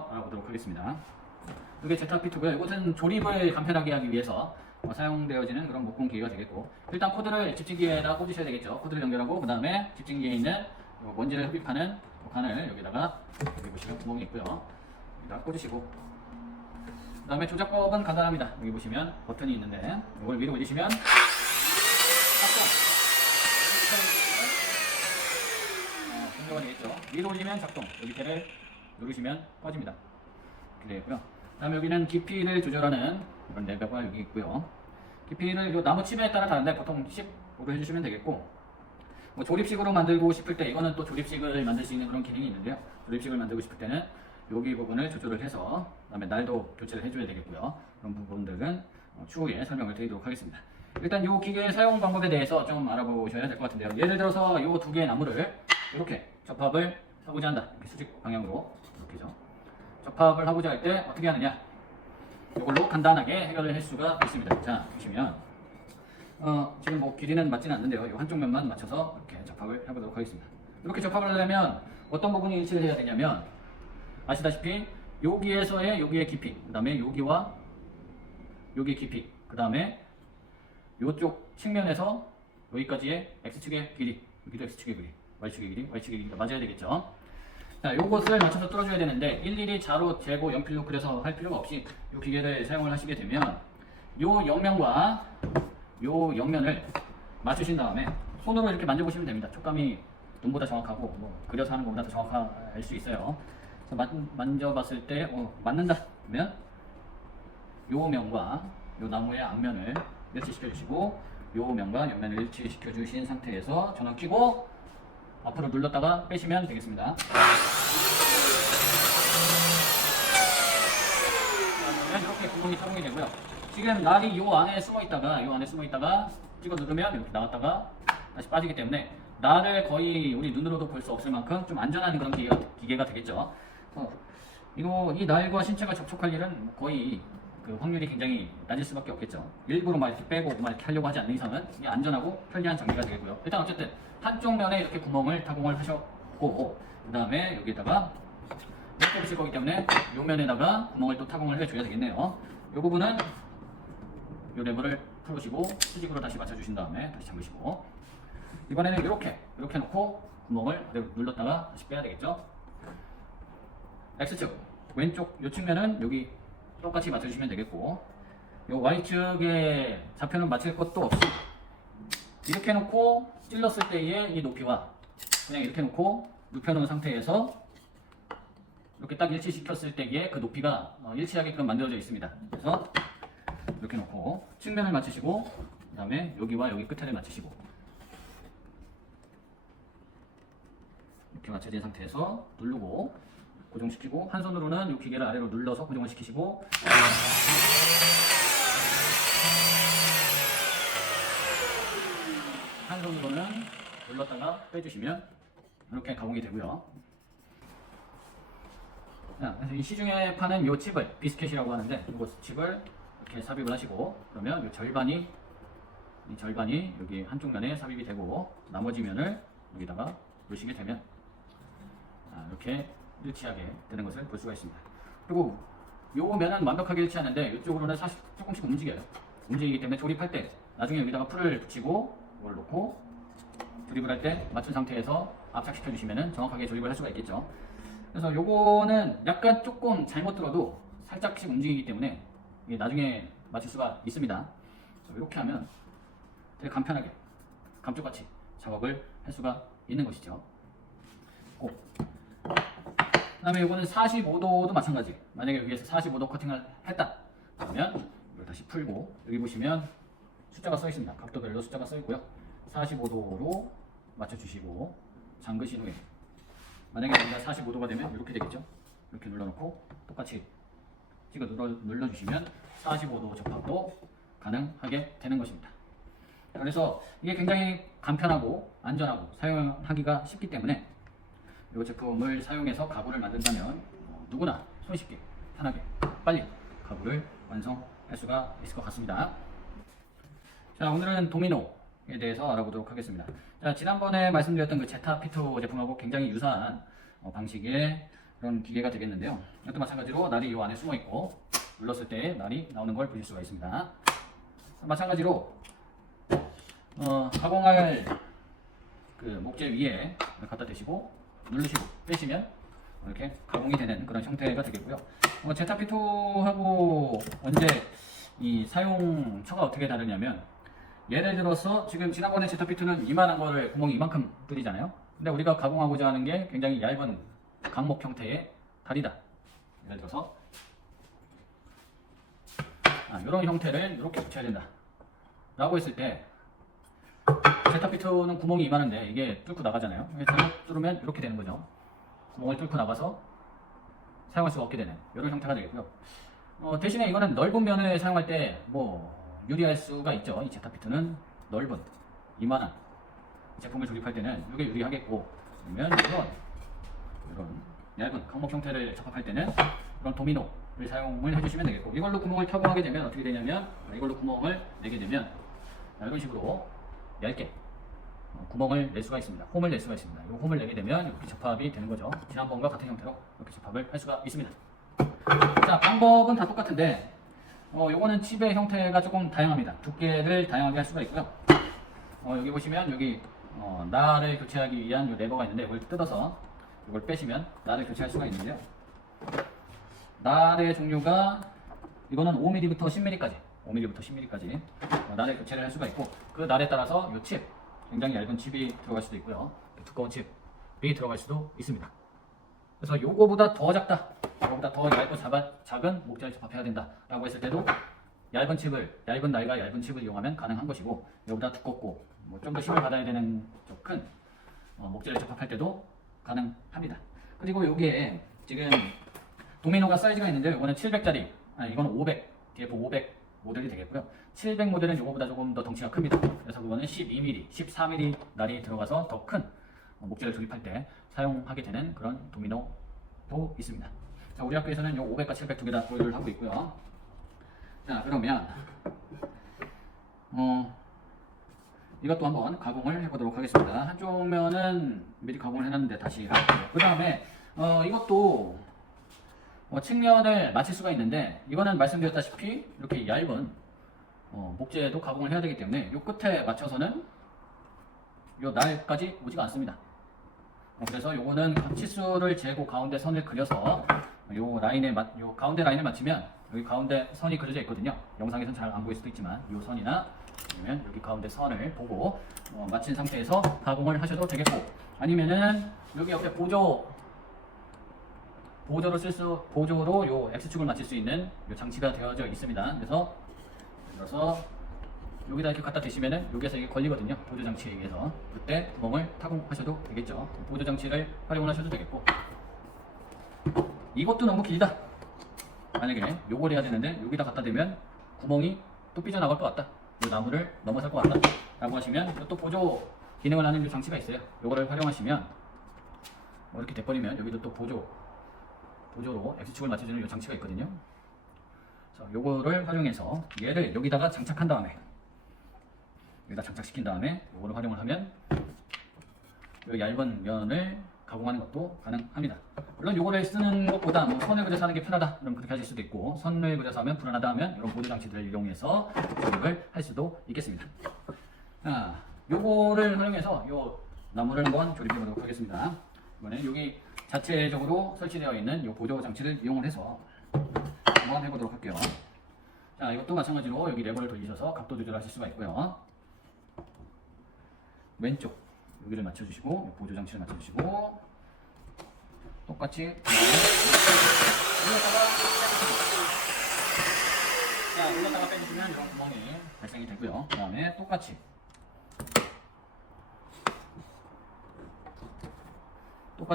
대해서 알아보도록 하겠습니다. 이게 제타피트고요. 이것은 조립을 간편하게 하기 위해서 사용되어지는 그런 목공 기계가 되겠고, 일단 코드를 집진기에다 꽂으셔야 되겠죠. 코드를 연결하고 그 다음에 집진기에 있는 먼지를 흡입하는 관을 여기다가, 여기 보시면 구멍이 있고요. 여기다 꽂으시고, 그 다음에 조작법은 간단합니다. 여기 보시면 버튼이 있는데 이걸 위로 올리시면 작동. 공조가 되겠죠. 위로 올리면 작동, 여기 밑에를 누르시면 꺼집니다. 이렇게 되고요. 그 다음에 여기는 깊이를 조절하는 이런 레버가 여기 있고요. 깊이를 이 나무 칩에 따라 다른데 보통 15로 해주시면 되겠고, 뭐 조립식으로 만들고 싶을 때 이거는 또 조립식을 만들 수 있는 그런 기능이 있는데요. 조립식을 만들고 싶을 때는 여기 부분을 조절을 해서 그 다음에 날도 교체를 해줘야 되겠고요. 그런 부분들은 추후에 설명을 드리도록 하겠습니다. 일단 이 기계의 사용 방법에 대해서 좀 알아보셔야 될 것 같은데요. 예를 들어서 이 두 개의 나무를 이렇게 접합을 하고자 한다. 이렇게 수직 방향으로 이렇게죠. 접합을 하고자 할 때 어떻게 하느냐, 이걸로 간단하게 해결을 할 수가 있습니다. 자, 보시면 지금 뭐 길이는 맞지는 않는데요. 이 한쪽 면만 맞춰서 이렇게 접합을 해보도록 하겠습니다. 이렇게 접합을 하려면 어떤 부분이 일치를 해야 되냐면, 아시다시피 여기에서의 여기의 깊이, 그 다음에 여기와 여기의 깊이, 그 다음에 이쪽 측면에서 여기까지의 X축의 길이, 여기도 X축의 길이, Y축의 길이, Y축의 길이가 맞아야 되겠죠. 자, 요것을 맞춰서 뚫어줘야 되는데 일일이 자로, 재고, 연필로 그려서 할 필요가 없이 이 기계를 사용을 하시게 되면 요 옆면과 요 옆면을 맞추신 다음에 손으로 이렇게 만져보시면 됩니다. 촉감이 눈보다 정확하고 뭐 그려서 하는 것보다 더 정확할 수 있어요. 그래서 만져봤을 때 맞는다 그러면 요 면과 요 나무의 앞면을 일치시켜 주시고, 요 면과 옆면을 일치시켜 주신 상태에서 전원 켜고 앞으로 눌렀다가 빼시면 되겠습니다. 그러면 이렇게 구멍이 타공이 되고요. 지금 날이 요 안에 숨어 있다가 찍어 누르면 이렇게 나왔다가 다시 빠지기 때문에 날을 거의 우리 눈으로도 볼 수 없을 만큼 좀 안전한 그런 기계가 되겠죠. 이 날과 신체가 접촉할 일은 거의 그 확률이 굉장히 낮을 수밖에 없겠죠. 일부러 막 이렇게 빼고 막 이렇게 하려고 하지 않는 이상은 이게 안전하고 편리한 장비가 되겠고요. 일단 어쨌든 한쪽 면에 이렇게 구멍을 타공을 하셨고, 그 다음에 여기다가 이렇게 붙일 거기 때문에 요 면에다가 구멍을 또 타공을 해줘야 되겠네요. 이 부분은 요 레버를 풀으시고 수직으로 다시 맞춰주신 다음에 다시 잠그시고, 이번에는 이렇게 놓고 구멍을 눌렀다가 다시 빼야 되겠죠. X축 왼쪽 요 측면은 여기 똑같이 맞춰주시면 되겠고, 요 Y축에 좌표는 맞출 것도 없이 이렇게 놓고 찔렀을 때의 이 높이와 그냥 이렇게 놓고 눕혀놓은 상태에서 이렇게 딱 일치시켰을 때의 그 높이가 일치하게끔 만들어져 있습니다. 그래서 이렇게 놓고 측면을 맞추시고, 그 다음에 여기와 여기 끝에를 맞추시고, 이렇게 맞춰진 상태에서 누르고 고정시키고, 한 손으로는 이 기계를 아래로 눌러서 고정을 시키시고, 한 손으로는 눌렀다가 빼주시면 이렇게 가공이 되고요. 자, 그래서 이 시중에 파는 이 칩을 비스켓이라고 하는데, 이 칩을 이렇게 삽입을 하시고, 그러면 이 절반이 여기 한쪽 면에 삽입이 되고, 나머지 면을 여기다가 놓으시게 되면 이렇게 일치하게 되는 것을 볼 수가 있습니다. 그리고 요 면은 완벽하게 일치하는데 이쪽으로는 사실 조금씩 움직여요. 움직이기 때문에 조립할 때 나중에 여기다가 풀을 붙이고 이걸 놓고 조립을 할 때 맞춘 상태에서 압착시켜 주시면 정확하게 조립을 할 수가 있겠죠. 그래서 요거는 약간 조금 잘못 들어도 살짝씩 움직이기 때문에 이게 나중에 맞출 수가 있습니다. 이렇게 하면 되게 간편하게 감쪽같이 작업을 할 수가 있는 것이죠. 그 다음에 이거는 45도도 마찬가지. 만약에 여기에서 45도 커팅을 했다 그러면 이걸 다시 풀고, 여기 보시면 숫자가 써 있습니다. 각도별로 숫자가 써 있고요. 45도로 맞춰주시고 잠그신 후에, 만약에 여기가 45도가 되면 이렇게 되겠죠. 이렇게 눌러놓고 똑같이 찍어 눌러주시면 45도 접합도 가능하게 되는 것입니다. 그래서 이게 굉장히 간편하고 안전하고 사용하기가 쉽기 때문에 이 제품을 사용해서 가구를 만든다면 누구나 손쉽게 편하게 빨리 가구를 완성할 수가 있을 것 같습니다. 자, 오늘은 도미노에 대해서 알아보도록 하겠습니다. 자, 지난번에 말씀드렸던 그 제타피토 제품하고 굉장히 유사한 방식의 그런 기계가 되겠는데요. 이것도 마찬가지로 날이 이 안에 숨어 있고 눌렀을 때 날이 나오는 걸 보실 수가 있습니다. 마찬가지로 가공할 그 목재 위에 갖다 대시고 누르시고 빼시면 이렇게 가공이 되는 그런 형태가 되겠고요. 제타피토하고 언제 이 사용처가 어떻게 다르냐면, 예를 들어서 지금 지난번에 제타피토는 이만한 거를 구멍이 이만큼 뚫리잖아요. 근데 우리가 가공하고자 하는 게 굉장히 얇은 강목 형태의 다리다. 예를 들어서 이런 형태를 이렇게 붙여야 된다 라고 했을 때, 제타피토는 구멍이 이만한데 이게 뚫고 나가잖아요. 잘못 뚫으면 이렇게 되는 거죠. 구멍을 뚫고 나가서 사용할 수가 없게 되는 이런 형태가 되겠고요. 대신에 이거는 넓은 면을 사용할 때 유리할 수가 있죠. 이 제타피토는 넓은 이만한 제품을 조립할 때는 이게 유리하겠고, 아니면 이런 얇은 강목 형태를 접합할 때는 이런 도미노를 사용을 해주시면 되겠고, 이걸로 구멍을 타공하게 되면 어떻게 되냐면, 이걸로 구멍을 내게 되면 이런 식으로 얇게 구멍을 낼 수가 있습니다. 홈을 낼 수가 있습니다. 이 홈을 내게 되면 이렇게 접합이 되는 거죠. 지난번과 같은 형태로 이렇게 접합을 할 수가 있습니다. 자, 방법은 다 똑같은데 요거는 칩의 형태가 조금 다양합니다. 두께를 다양하게 할 수가 있고요. 여기 보시면 여기 날을 교체하기 위한 요 레버가 있는데, 이걸 뜯어서 이걸 빼시면 날을 교체할 수가 있는데요. 날의 종류가 이거는 5mm부터 10mm까지 5mm부터 10mm까지 날을 교체를 할 수가 있고, 그 날에 따라서 이 칩, 굉장히 얇은 칩이 들어갈 수도 있고요, 두꺼운 칩이 들어갈 수도 있습니다. 그래서 요거보다 더 작다, 요거보다 더 얇고 작은 목재를 접합해야 된다 라고 했을 때도 얇은 날과 얇은 칩을 이용하면 가능한 것이고, 요보다 두껍고 좀 더 힘을 받아야 되는 큰 목재를 접합할 때도 가능합니다. 그리고 요게 지금 도미노가 사이즈가 있는데, 요거는 700짜리, 이거는 500, DF 500 모델이 되겠고요. 700 모델은 요거보다 조금 더 덩치가 큽니다. 그래서 그거는 12mm, 14mm 날이 들어가서 더 큰 목재를 조립할 때 사용하게 되는 그런 도미노도 있습니다. 자, 우리 학교에서는 요 500과 700 두 개 다 보유를 하고 있고요. 자, 그러면 이것도 한번 가공을 해보도록 하겠습니다. 한쪽 면은 미리 가공을 해놨는데 다시 할게요. 그 다음에 이것도 측면을 맞출 수가 있는데, 이거는 말씀드렸다시피 이렇게 얇은 목재도 가공을 해야 되기 때문에 이 끝에 맞춰서는 이 날까지 오지가 않습니다. 그래서 요거는 치수를 재고 가운데 선을 그려서 요 가운데 라인을 맞추면, 여기 가운데 선이 그려져 있거든요. 영상에서는 잘 안 보일 수도 있지만 이 선이나 아니면 여기 가운데 선을 보고 맞춘 상태에서 가공을 하셔도 되겠고, 아니면은 여기 옆에 보조로 요 X축을 맞출 수 있는 요 장치가 되어져 있습니다. 그래서 여기다 이렇게 갖다 대시면은 여기에서 이게 걸리거든요. 보조 장치에 의해서. 그때 구멍을 타공하셔도 되겠죠. 보조 장치를 활용을 하셔도 되겠고, 이것도 너무 길다. 만약에 요걸 해야 되는데 여기다 갖다 대면 구멍이 또 삐져나갈 것 같다, 이 나무를 넘어설 것 같다 라고 하시면, 또 보조 기능을 하는 이 장치가 있어요. 요거를 활용하시면 이렇게 돼버리면 여기도 또 보조로 X축을 맞춰주는 이 장치가 있거든요. 자, 요거를 활용해서 얘를 여기다가 장착한 다음에, 여기다 장착시킨 다음에 요거를 활용을 하면 이 얇은 면을 가공하는 것도 가능합니다. 물론 요거를 쓰는 것보다 선을 그려서 하는 게 편하다 그럼 그렇게 하실 수도 있고, 선을 그려서 하면 불안하다 하면 이런 보조 장치들을 이용해서 조립을 할 수도 있겠습니다. 자, 요거를 활용해서 요 나무를 한번 조립해 보도록 하겠습니다. 이번에 여기 자체적으로 설치되어 있는 이 보조 장치를 이용을 해서 한번 해보도록 할게요. 자, 이것도 마찬가지로 여기 레버를 돌리셔서 각도 조절하실 수가 있고요. 왼쪽 여기를 맞춰주시고, 보조 장치를 맞춰주시고, 똑같이 올렸다가 빼주시면 이런 구멍이 발생이 되고요. 그 다음에 똑같이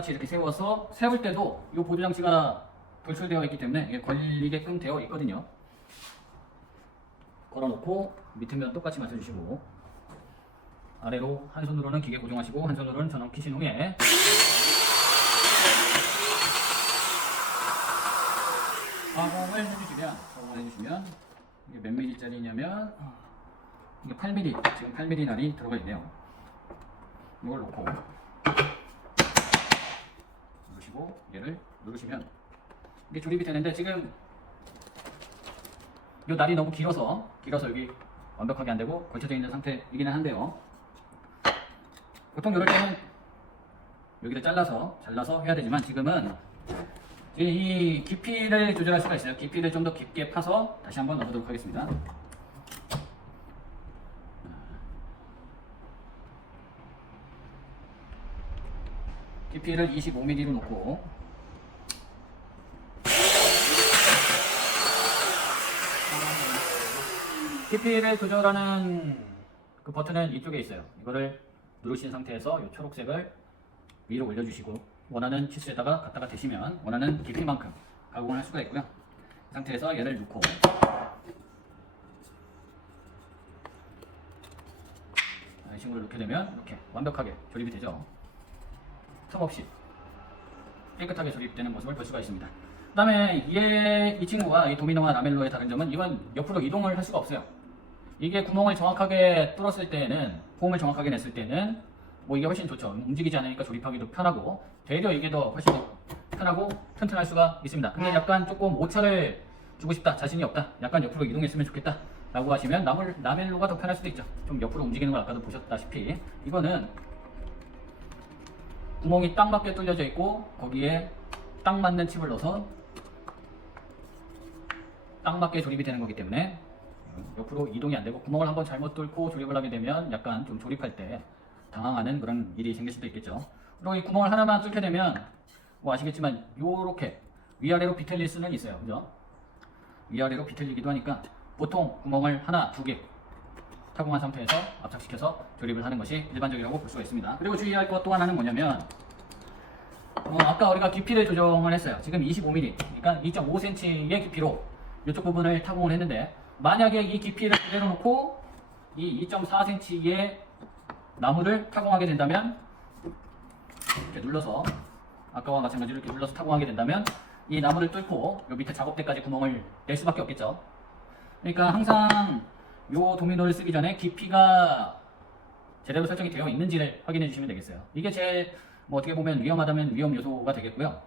이렇게 세울 때도 이 보조 장치가 돌출되어 있기 때문에 이게 걸리게끔 되어 있거든요. 걸어놓고 밑에 면 똑같이 맞춰주시고, 아래로 한 손으로는 기계 고정하시고 한 손으로는 전원 키신 후에 가공을 해주시면 이게 몇 mm짜리냐면 이게 8mm, 지금 8mm 날이 들어가 있네요. 이걸 놓고 올려주시고 얘를 누르시면 이게 조립이 되는데, 지금 이 날이 너무 길어서 여기 완벽하게 안 되고 걸쳐져 있는 상태이기는 한데요. 보통 이럴 때는 여기를 잘라서 해야 되지만, 지금은 이 깊이를 조절할 수가 있어요. 깊이를 좀 더 깊게 파서 다시 한번 넣어보도록 하겠습니다. 깊이를 25mm로 놓고, 깊이를 조절하는 그 버튼은 이쪽에 있어요. 이거를 누르신 상태에서 이 초록색을 위로 올려주시고, 원하는 치수에다가 갖다가 대시면 원하는 깊이만큼 가공을 할 수가 있고요. 이 상태에서 얘를 놓고 이런 식으로 놓게 되면 이렇게 완벽하게 조립이 되죠. 틈 없이 깨끗하게 조립되는 모습을 볼 수가 있습니다. 그 다음에 이 친구가 이 도미노와 라멜로의 다른 점은, 이건 옆으로 이동을 할 수가 없어요. 이게 구멍을 정확하게 뚫었을 때는, 폼을 정확하게 냈을 때는 뭐 이게 훨씬 좋죠. 움직이지 않으니까 조립하기도 편하고, 되려 이게 더 훨씬 더 편하고 튼튼할 수가 있습니다. 근데 약간 조금 오차를 주고 싶다, 자신이 없다, 약간 옆으로 이동했으면 좋겠다 라고 하시면 라멜로가 더 편할 수도 있죠. 좀 옆으로 움직이는 걸 아까도 보셨다시피, 이거는 구멍이 딱 맞게 뚫려져 있고 거기에 딱 맞는 칩을 넣어서 딱 맞게 조립이 되는 거기 때문에 옆으로 이동이 안 되고, 구멍을 한번 잘못 뚫고 조립을 하게 되면 약간 좀 조립할 때 당황하는 그런 일이 생길 수도 있겠죠. 그리고 이 구멍을 하나만 뚫게 되면 뭐 아시겠지만 요렇게 위아래로 비틀릴 수는 있어요. 그죠? 위아래로 비틀리기도 하니까 보통 구멍을 하나, 두 개 타공한 상태에서 압착시켜서 조립을 하는 것이 일반적이라고 볼 수가 있습니다. 그리고 주의할 것 또 하나는 뭐냐면, 아까 우리가 깊이를 조정을 했어요. 지금 25mm, 그러니까 2.5cm의 깊이로 이쪽 부분을 타공을 했는데, 만약에 이 깊이를 그대로 놓고 이 2.4cm의 나무를 타공하게 된다면, 이렇게 눌러서, 아까와 마찬가지로 이렇게 눌러서 타공하게 된다면 이 나무를 뚫고 요 밑에 작업대까지 구멍을 낼 수밖에 없겠죠. 그러니까 항상 요 도미노를 쓰기 전에 깊이가 제대로 설정이 되어 있는지를 확인해 주시면 되겠어요. 이게 제일 뭐 어떻게 보면 위험하다면 위험 요소가 되겠고요.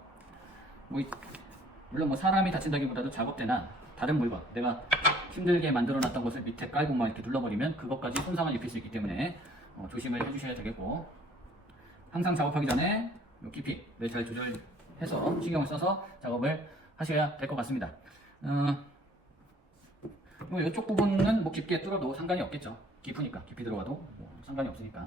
물론 뭐 사람이 다친다기보다도 작업대나 다른 물건, 내가 힘들게 만들어 놨던 것을 밑에 깔고 막 이렇게 눌러버리면 그것까지 손상을 입힐 수 있기 때문에 조심을 해주셔야 되겠고, 항상 작업하기 전에 요 깊이를 잘 조절해서 신경을 써서 작업을 하셔야 될 것 같습니다. 이쪽 부분은 뭐 깊게 뚫어도 상관이 없겠죠. 깊으니까, 깊이 들어가도 뭐 상관이 없으니까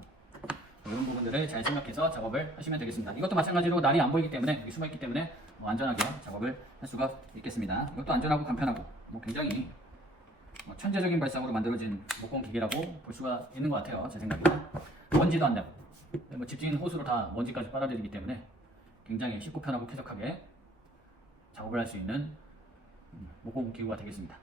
이런 부분들을 잘 생각해서 작업을 하시면 되겠습니다. 이것도 마찬가지로 날이 안 보이기 때문에, 여기 숨어있기 때문에 안전하게 작업을 할 수가 있겠습니다. 이것도 안전하고 간편하고 굉장히 천재적인 발상으로 만들어진 목공 기계라고 볼 수가 있는 것 같아요. 제 생각에는 먼지도 안 나고, 집진 호스로 다 먼지까지 빨아들이기 때문에 굉장히 쉽고 편하고 쾌적하게 작업을 할 수 있는 목공 기구가 되겠습니다.